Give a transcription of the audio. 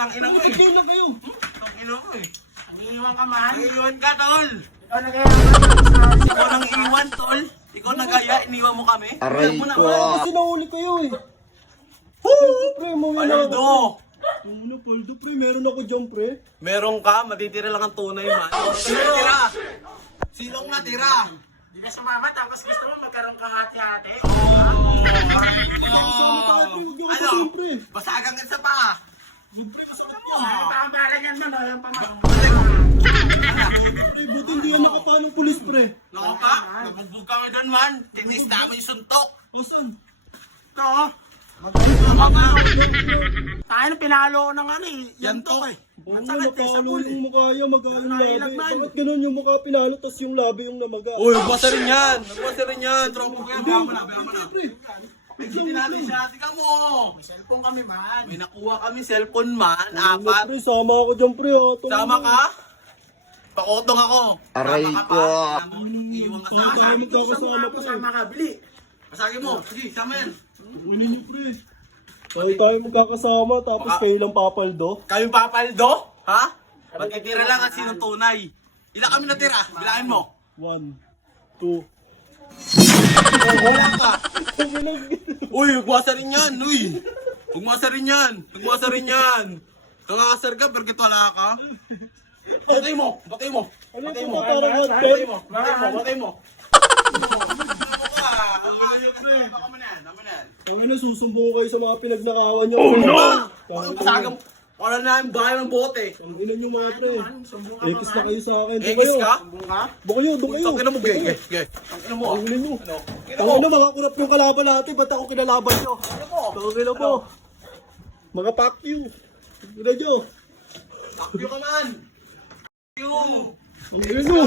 Tang ina mo eh. Ikaw na kayo. Tang ina mo eh. Iiwan ka man. Iiwan ka, tol. Ikaw na kaya man. Ikaw nang iwan, tol. Ikaw nagaya, iniwan mo kami. Aray Alam mo ko. naman. Kasi nahuli kayo eh. Pre, mawala Paldo. ako. Yung muna, Paldo, pre. Meron ako dyan, pre. Meron ka, matitira lang ang tunay, man. Sino natira? Sinong natira? Di ka sumama tapos gusto mo magkaroon ka hati-hati. Ano? Basagang ka sa pa. Pakambalan yan man. Walang pamang. Eh, buti hindi yan nakapanong pulis, pre. Nako ka, nabugbog kami doon, man. Tinis namin yung suntok. Asan? Ito oh. Tayo pinalo ko ng ano eh. Yan to eh. Oo Ang nga, sakit eh, sa napalo pool yung mukha niya, magkano yung labi. Nakailag man. Bakit ganun yung mukha pinalo, tas yung labi yung namaga? Uy, nagwasa rin yan. Nagwasa rin yan. Tropo ko yan. Bama na, bama na. Pre, Pagsitin natin siya. Tika mo. May cellphone kami man. May nakuha kami cellphone, man. ano, Apat. pre, sama ako dyan, pre. Ha. Sama ka? Pakotong ako. Aray Sama ka ko. pa. Alam mo, iiwan ka sa Tayo akin. magkakasama, pre. Sama ka, bili. Pasagin mo. Sige, sama yan. Kunin niyo, pre. Tayo magkakasama, tapos Baka- kayo lang papaldo. Kayong papaldo? Ha? Matitira lang at sinong tunay. Ilan kami natira? Bilangin mo. 1, 2. Wala ka. Uy, hugwasa rin yan. Uy. Hugwasa rin yan. Hugwasa rin yan. Kakasar ka, pero wala ka. Batay mo. Batay mo. Ano Batay yung mo. parang hot Batay pen? mo. Batay mo. Batay mo. Ang ina, susumbong ko kayo sa mga pinagnakawan niyo. Pasagang, wala na yung bahay ng bote. Ang ina niyo mga pre. Ekis na kayo sa akin. Doon Ekis kayo. ka? Doon kayo, doon kayo. Tangina mo, gay. Tangina mo. Ang ina niyo. Ano? Ang ina, mga kurap yung kalaban natin. Ba't ako kinalaban niyo? Ang ina po. Mga pack you. Ang ina niyo. Takyo ka man. You. Ang ina niyo.